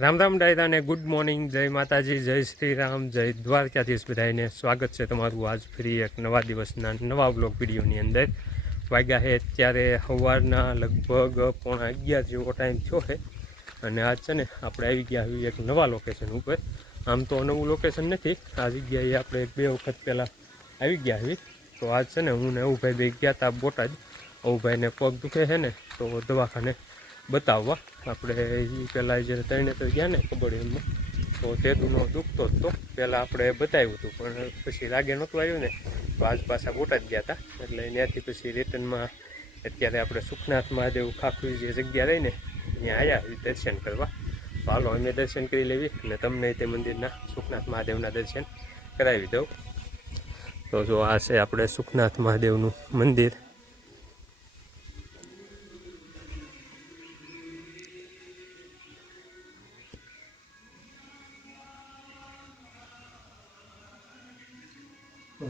રામ રામ ડાયરા ને good morning, જય માતાજી, જય શ્રી રામ, જય દ્વારકાધીશ. બધાને સ્વાગત છે તમારું આજ ફરી એક નવા દિવસના નવા બ્લોગ વિડીયોની અંદર. વાગ્યા છે અત્યારે સવારના લગભગ 11:15 જેવો ટાઈમ થયો છે અને આજ છે ને આપણે આવી ગયા આવી એક નવા લોકેશન ઉપર. આમ તો નવું લોકેશન નથી, આ જગ્યાએ આપણે 2 વખત પહેલાં આવી ગયા આવી. તો આજ છે ને હું ને અવુભાઈ બે ગયા હતા બોટાદ. અવુભાઈને પગ દુખે છે ને તો દવાખાને બતાવવા. આપણે એ પહેલાં જે તરણેતર ગયા ને કબડ્ડીમાં તો તે દૂનો દુખતો જ તો પહેલાં આપણે બતાવ્યું હતું, પણ પછી લાગે નહોતું આવ્યું ને તો આજ પાછા બોટાદ ગયા હતા. એટલે ત્યાંથી પછી રિટર્નમાં અત્યારે આપણે સુખનાથ મહાદેવ ખાખરી જે જગ્યા રહીને ત્યાં આવ્યા દર્શન કરવા. તો હાલો અમે દર્શન કરી લેવી અને તમને તે મંદિરના સુખનાથ મહાદેવના દર્શન કરાવી દઉં. તો જો આ છે આપણે સુખનાથ મહાદેવનું મંદિર.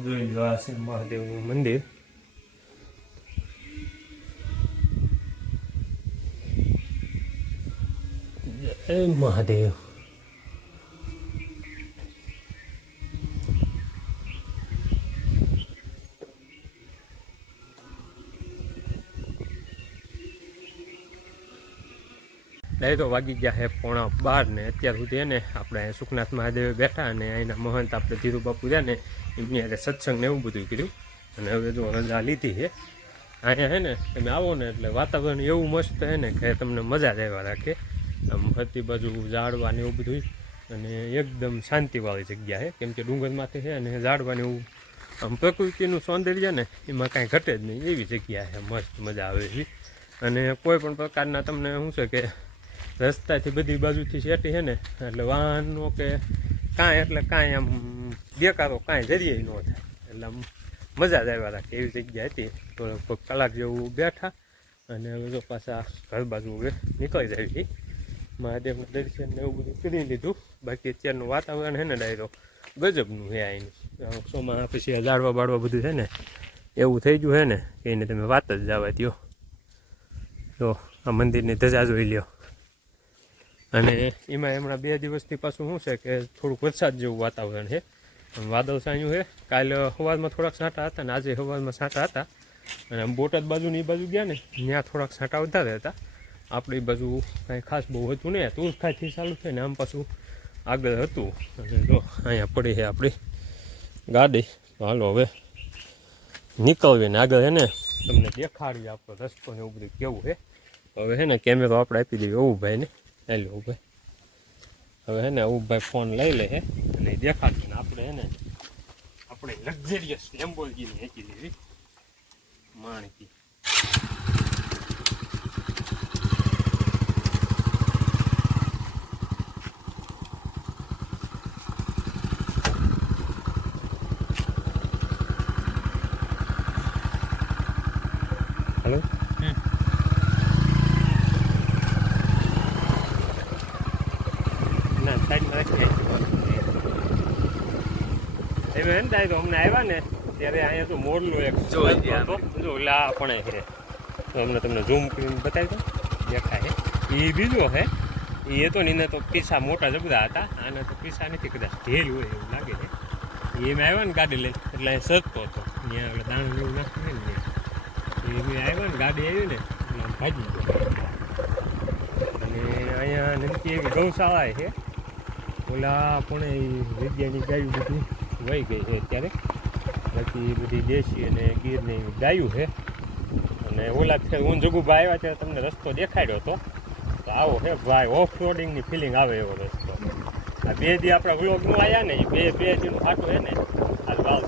જોઈ લો, આ છે મહાદેવનું મંદિર. જય મહાદેવ. ડાયરો વાગી ગયા છે 11:15 ને અત્યાર સુધી એને આપણે સુખનાથ મહાદેવે બેઠા અને અહીંના મહંત આપણે ધીરુ બાપુ રહ્યા ને એમની હારે સત્સંગ ને એવું બધું કર્યું. અને હવે જો રજા લીધી છે. અહીંયા છે ને તમે આવો ને એટલે વાતાવરણ એવું મસ્ત છે ને કે તમને મજા જ આવ્યા રાખે. આમ ફરતી બાજુ ઝાડવા ને એવું બધું અને એકદમ શાંતિવાળી જગ્યા છે, કેમ કે ડુંગરમાંથી છે અને ઝાડવાની એવું આમ પ્રકૃતિનું સૌંદર્ય ને એમાં કાંઈ ઘટે જ નહીં એવી જગ્યા છે. મસ્ત મજા આવે છે. અને કોઈ પણ પ્રકારના તમને શું છે કે રસ્તાથી બધી બાજુથી સેટી છે ને એટલે વાહનનો કે કાંઈ એટલે કાંઈ આમ દેખાડો કાંઈ જરીએ ન થાય. એટલે આમ મજા જ આવ્યા રાખે એવી જગ્યા હતી. તો લગભગ કલાક જેવું બેઠા અને હવે જો પાછા ઘર બાજુ હવે નીકળી જાય છે. મહાદેવના દર્શન ને એવું બધું કરી લીધું. બાકી અત્યારનું વાતાવરણ છે ને ડાયરો ગજબનું છે. અહીંનું સોમાં પછી ઝાડવા બાળવા બધું છે ને એવું થઈ ગયું છે ને કે એને તમે વાત જ જવા દો. તો આ મંદિરની ધજા જોઈ લ્યો. અને એમાં હમણાં 2 દિવસથી પાછું શું છે કે થોડુંક વરસાદ જેવું વાતાવરણ છે. વાદળ છાયું છે. કાલે સવારમાં થોડાક છાંટા હતા ને આજે સવારમાં છાંટા હતા. અને આમ બોટાદ બાજુની બાજુ ગયા ને ત્યાં થોડાક છાંટા વધારે હતા. આપણી બાજુ કાંઈ ખાસ બહુ હતું નહીં. તુરખાથી ચાલુ થાય ને આમ પાછું આગળ હતું. અને જો અહીંયા પડી છે આપણી ગાડી. હાલો હવે નીકળવી ને આગળ છે ને તમને દેખાડીએ આપણો રસ્તો ને એવું બધું કેવું છે. હવે છે ને કેમેરો આપણે આપી દઈએ અવુભાઈને. હેલો અવુભાઈ. હવે છે ને અવુભાઈ ફોન લઈ લે છે અને દેખાડશે ને આપણે છે ને આપણે લક્ઝરિયસ લેમ્બોર્ગિની હેકી લેવી માણકી. હેલો ના સાઈડમાં રાખી એમ થાય. તો અમને આવ્યા ને ત્યારે અહીંયા તો મોરલો એક જો ઓલા પણ છે. તો અમને તમને ઝૂમ કરીને બતાવી દો દેખાય. એ બીજો છે એ તો ને એને તો પીસા મોટા જબરા હતા. આને તો પીસા નથી, કદાચ ઢેલ હોય એવું લાગે છે. એમ આવ્યા ને ગાડી લઈને એટલે અહીં સજતો હતો. ત્યાં એટલે દાણ જેવું નાખી ને એ આવ્યા ને ગાડી આવી ને એટલે આમ ભાજી ગયો. અને અહીંયા નમકી એવી ગૌશાળા છે. ઓલા પણ એ જગ્યાની ગાયું બધી વહી ગઈ છે અત્યારે. બાકી બધી દેશી અને ગીરની ગાયું છે. અને ઓલા હું જગુભાઈ આવ્યા ત્યારે તમને રસ્તો દેખાડ્યો હતો. તો આવો છે ભાઈ, ઓફ રોડિંગની ફિલિંગ આવે એવો રસ્તો. આ 2 દી આપણા વ્લોગમાં આવ્યા ને એ બે દીનું ફાટું છે ને આ વાવ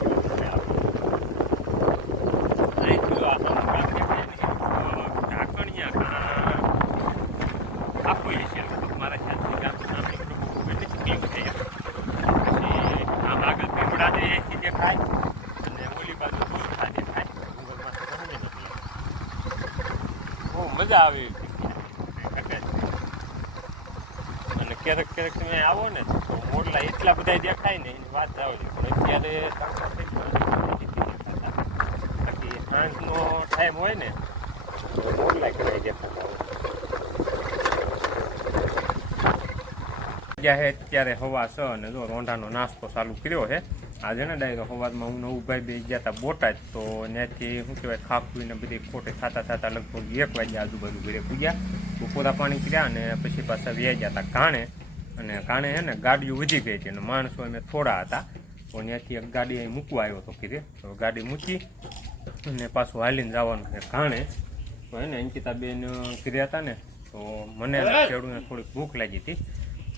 મજા આવી. અને ક્યારેક ક્યારેક તમે આવો ને તો મોરલા એટલા બધા દેખાય ને એની વાત જાવ. પણ અત્યારે બાકી સાંજનો ટાઈમ હોય ને તો મોરલા કરાય દેખાતા હોય. ગયા હે અત્યારે હવા છ અને જો રોંઢાનો નાસ્તો ચાલુ કર્યો છે આજે ને ડાયરો સવારમાં હું નવું ભાઈ બે ગયા હતા બોટાદ તો ત્યાંથી શું કહેવાય ખાખુને બધી ખોટે થતા લગભગ 1 વાગ્યા આજુબાજુ ઘરે પૂગ્યા બપોરા પાણી કર્યા અને પછી પાછા વ્યા ગયા હતા કાણે અને કાણે છે ને ગાડીઓ વધી ગઈ હતી અને માણસો અમે થોડા હતા તો ત્યાંથી એક ગાડી અહીં મૂકવા આવ્યો હતો કીધે તો ગાડી મૂકી અને પાછું હાલીને જવાનું છે કાણે તો એને અંકિતાબેન કર્યા હતા ને તો મને ખેડૂને થોડીક ભૂખ લાગી હતી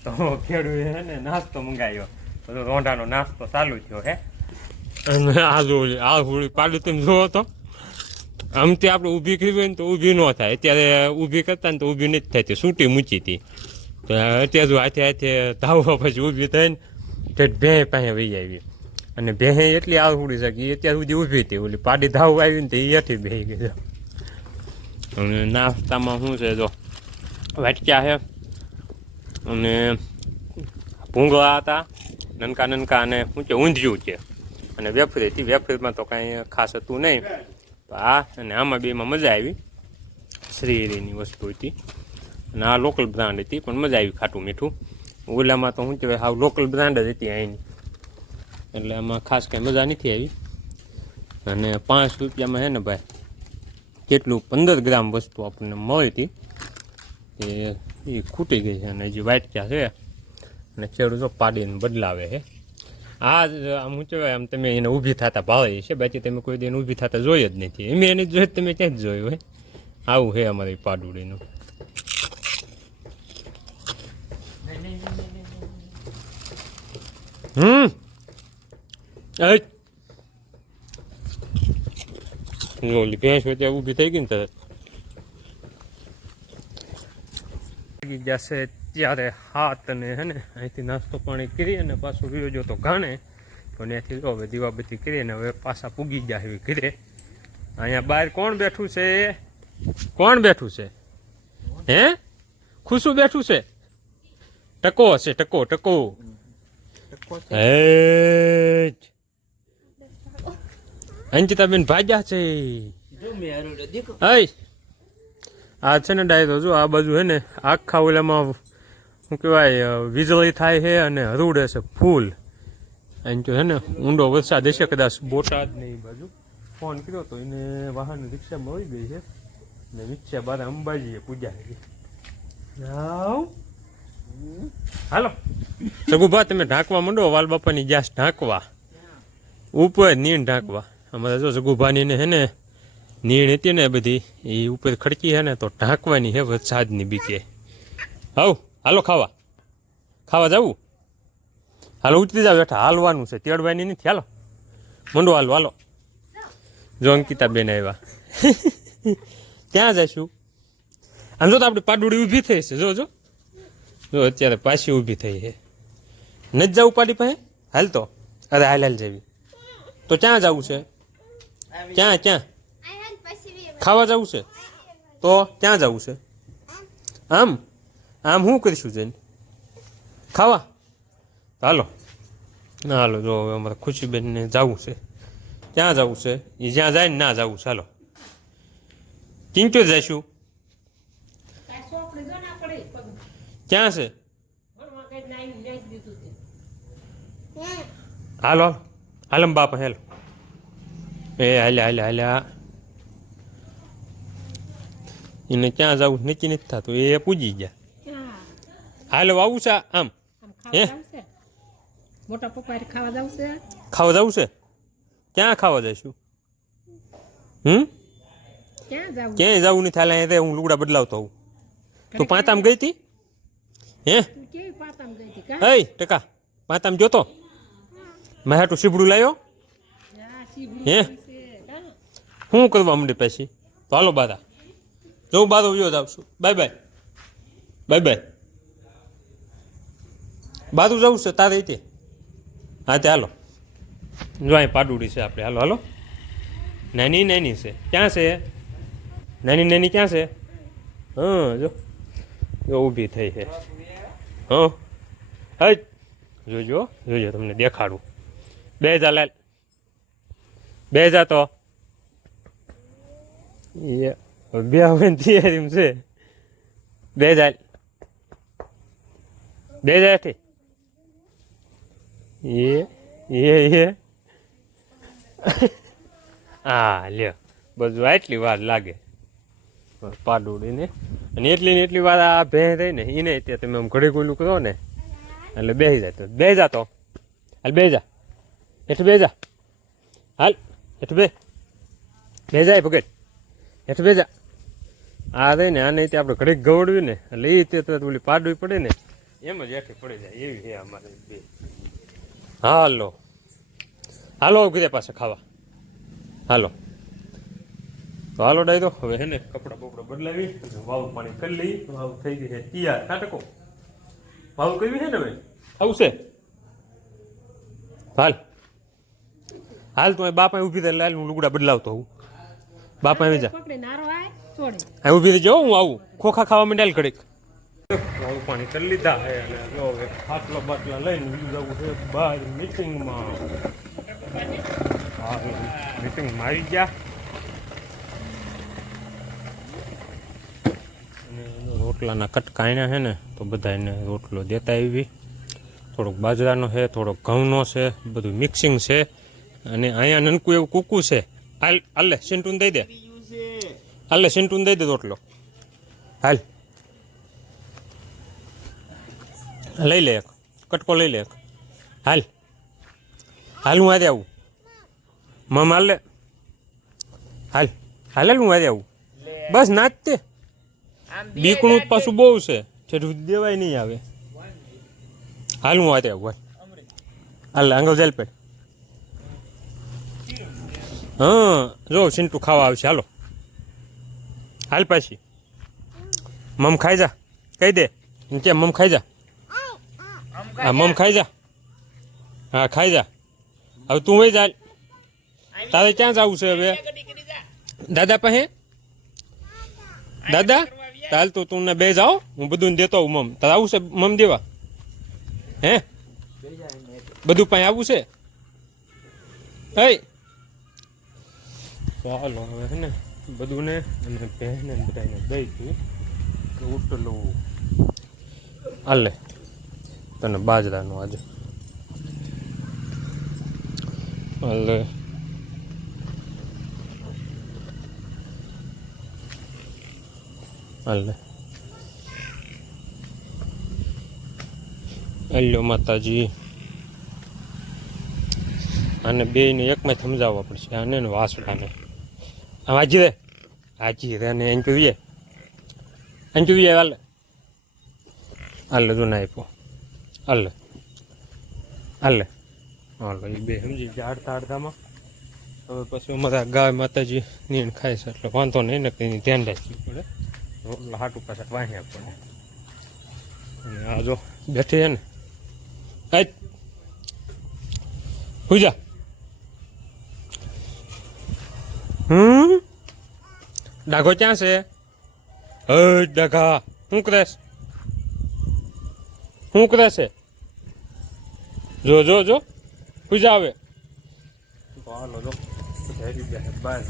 તો ખેડૂએ હે ને નાસ્તો મંગાવ્યો બધો રોંઢાનો નાસ્તો ચાલુ થયો હે અને આ હોળી પાડી તમે જોવો તો આમથી આપણે ઊભી કરી હોય ને તો ઊભી ન થાય અત્યારે ઊભી કરતા ને તો ઊભી નથી થતી સૂટી મૂકી હતી તો અત્યારે હાથે હાથે ધાવવા પછી ઊભી થઈને ઠેઠ ભેં પાસે વહી આવી અને ભેં એટલી આવડી છે કે અત્યાર સુધી ઊભી હતી ઓલી પાડી ધાવ આવી ને તો એ હેઠી બેસી ગઈ અને નાસ્તામાં શું છે જો વાટક્યા છે અને ભૂંગળા હતા નનકા અને શું છે ઊંધિયું છે અને વેફરી હતી વેફરીમાં તો કાંઈ ખાસ હતું નહીં આ અને આમાં બેમાં મજા આવી શ્રીની વસ્તુ હતી અને આ લોકલ બ્રાન્ડ હતી પણ મજા આવી ખાટું મીઠું ઓલામાં તો શું કહેવાય હાવ લોકલ બ્રાન્ડ જ હતી અહીંની એટલે આમાં ખાસ કાંઈ મજા નથી આવી અને 5 રૂપિયામાં છે ને ભાઈ કેટલું 15 ગ્રામ વસ્તુ આપણને મળી હતી એ ખૂટી ગઈ છે અને હજી વાટક્યા છે અને ખેડૂતો પાડીને બદલાવે છે આમ શું કહેવાય આમ તમે એને ઊભી થતા ભાવે છે બાકી તમે કોઈ દિન ઊભી થતા જોઈ જ નથી એમ એને જોઈ તમે ક્યાં જ જોયું હોય આવું છે અમારી પાડુડીનું ઓલી ભેંસ હોય ત્યાં ઊભી થઈ ગઈ ને તરત જશે ત્યારે હાથ અને હે ને અહીંથી નાસ્તો પાણી કરી અને પાછું રહ્યો જો તો ઘાણે તો ત્યાંથી જો હવે દીવાબત્તી કરી અને હવે પાછા પૂગી ગયા એવી ઘરે અહીંયા બહાર કોણ બેઠું છે હે ખુશું બેઠું છે ટકો હશે ટકો અંકિતાબેન ભાગ્યા છે આ છે ને ડાયરો જો આ બાજુ હે ને આખા ઓલામાં શું કહેવાય વીજળી થાય છે અને હરુડે છે ફૂલ અહીં તો છે ને ઊંડો વરસાદ હશે કદાચ બોટાદ ને એ બાજુ ફોન કર્યો તો એને વાહન રિક્ષા મળી ગઈ છે ને રિક્ષા બાર અંબાજીએ પૂજા કરી હાલો સગુભા તમે ઢાંકવા માંડો વાલ બાપાની ગેસ ઢાંકવા ઉપર નીણ ઢાંકવા અમારે જો સગુભાની ને હે ને નીણ હતી ને બધી એ ઉપર ખડકી છે ને તો ઢાંકવાની હે વરસાદની બીકે હાલો ખાવા જવું હાલો ઉતરી જાવ બેઠા હાલવાનું છે તેડવાની નથી હાલો મંડો હાલો જો અંકિતાબેન આવ્યા ક્યાં જઈશું આમ જો તો આપણી પાડુડી ઊભી થઈ છે જો અત્યારે પાછી ઊભી થઈ છે નથી જવું પાડી પાસે હાલ તો અરે હાલ જેવી તો ક્યાં જવું છે ક્યાં ખાવા જવું છે તો ક્યાં જવું છે આમ શું કરીશું જઈને ખાવા હાલો જો અમારે ખુશીબેનને જવું છે ક્યાં જવું છે એ જ્યાં જાય ને ના જવું છે હાલો કિંચોર જઈશું ક્યાં છે હાલમ બાપા હેલો હાલ્યા એને ક્યાં જવું નક્કી નથી થતું એ પૂજી ગયા હાલો આવું છે આમ હે મોટા પપ્પા ખાવા જવું છે ક્યાં ખાવા જઈશું ક્યાંય જવું નથી હાલે હું લુગડા બદલાવતો હોઉં તું પાંતામ ગઈ હતી હે ટકા પાંતામ જોતો મેં હાટું સીબડું લાવ્યો હે શું કરવા માંડી પછી તો હાલો બાધા જવું બાધો વિયો જ આવશું બાય બાધું જવું છે તારે રીતે હા તે હાલો જો અહીં પાડુડી છે આપણે હાલો નાની છે ક્યાં છે નાની ક્યાં છે જો ઊભી થઈ છે જોજો તમને દેખાડું બે જા તો બે આવવાની તૈયારી છે બે જાય બે જાય ઠી એ હા લ્યો બધું આટલી વાર લાગે પાડોડીને અને એટલી ને એટલી વાર આ ભેં રહી ને એને ત્યાં તમે આમ ઘડી ગોલું કરો ને એટલે બેસી જાય તો બે જાતો હાલ બે જા એઠ બે જા હાલ એઠ બે જાય ભગત એઠ બે જા આ રહી ને આને ત્યાં આપણે ઘડીક ગવડવી ને એટલે એ તે ઓલી પાડવી પડે ને એમ જ એઠી પડી જાય એવી છે અમારે બે હાલો હાલો કીધે પાસે ખાવા હાલો તો હાલો ડાઈ દો હવે હે ને કપડા બપડા બદલાવી વાવ પાણી કરી લઈ વાવ થઈ ગઈ છે તૈયાર કાટકો વાવ કરવી છે ને ભાઈ આવશે હાલ હાલ તું બાપા ઊભી થાય લાલ હું લુગડા બદલાવતો હું બાપા આવી જા અહીં ઊભી થઈ જાઓ હું આવું ખોખા ખાવા માંડ્યા ઘડીક વાવ પાણી કરી લીધા હે અને જો હવે ખાટલા બાટલા લઈને જવું છે બહાર મીટિંગમાં હા મીટિંગમાં આવી ગયા રોટલાના કટકાયણા છે ને તો બધા એને રોટલો દેતા આવી થોડોક બાજરાનો છે થોડોક ઘઉંનો છે બધું મિક્સિંગ છે અને અહીંયા નનકું એવું કૂકું છે હાલે સિંટુન દઈ દે હાલે સિંટુન દઈ દે રોટલો હાલ લઈ લે એક કટકો લઈ લે એક હાલ હાલ હું આજે આવું મમ હાલ લે હાલ હાલ હું આજે આવું બસ નાચ તે બીકણું પાછું બહુ છે ઠેઠું દેવાય નહીં આવે હાલ હું આજે આવું હાલ આંગળ જેલ પેટ હા જો સિંટુ ખાવા આવશે હાલો હાલ પાછી મમ ખાઈ જા કહી દે કેમ મમ ખાઈ જા હા મમ ખાઈ જા હા ખાઈ જા હવે તું વહી જા તારે ક્યાં જવું છે હવે દાદા પાસે દાદા ચાલ તો તું બે જાઓ હું બધું દેતો આવું મમ તારે આવું છે મમ દેવા હે બધું પાસે આવું છે હે ચાલો હવે હે ને બધું ને અને બહેને બધાને દઈ દીધું ઉટલું હાલે તને બાજરાનું આજે હાલે હાલે હલ્યો માતાજી આને બેયને એકમાં સમજાવવા પડશે આને ને વાસડાને આમ હાજી રે ને એમ કહીએ હાલે હાલે જો ના આપ્યો હાલે હાલે હાલો એ બે સમજી ગયા અડધા અડધામાં હવે પછી અમારા ગાય માતાજી નીણ ખાય છે એટલે વાંધો નહીં ને કંઈ ધ્યાન રાખવું પડે રોટલા હાટું પાછા વાંચ્યા પડે અને આ જો બેઠી છે ને કાંઈ પૂજા ડાઘો ક્યાં છે ડાઘા શું કરે છે જો જો જો પૂજા આવે હાલો જો બહાર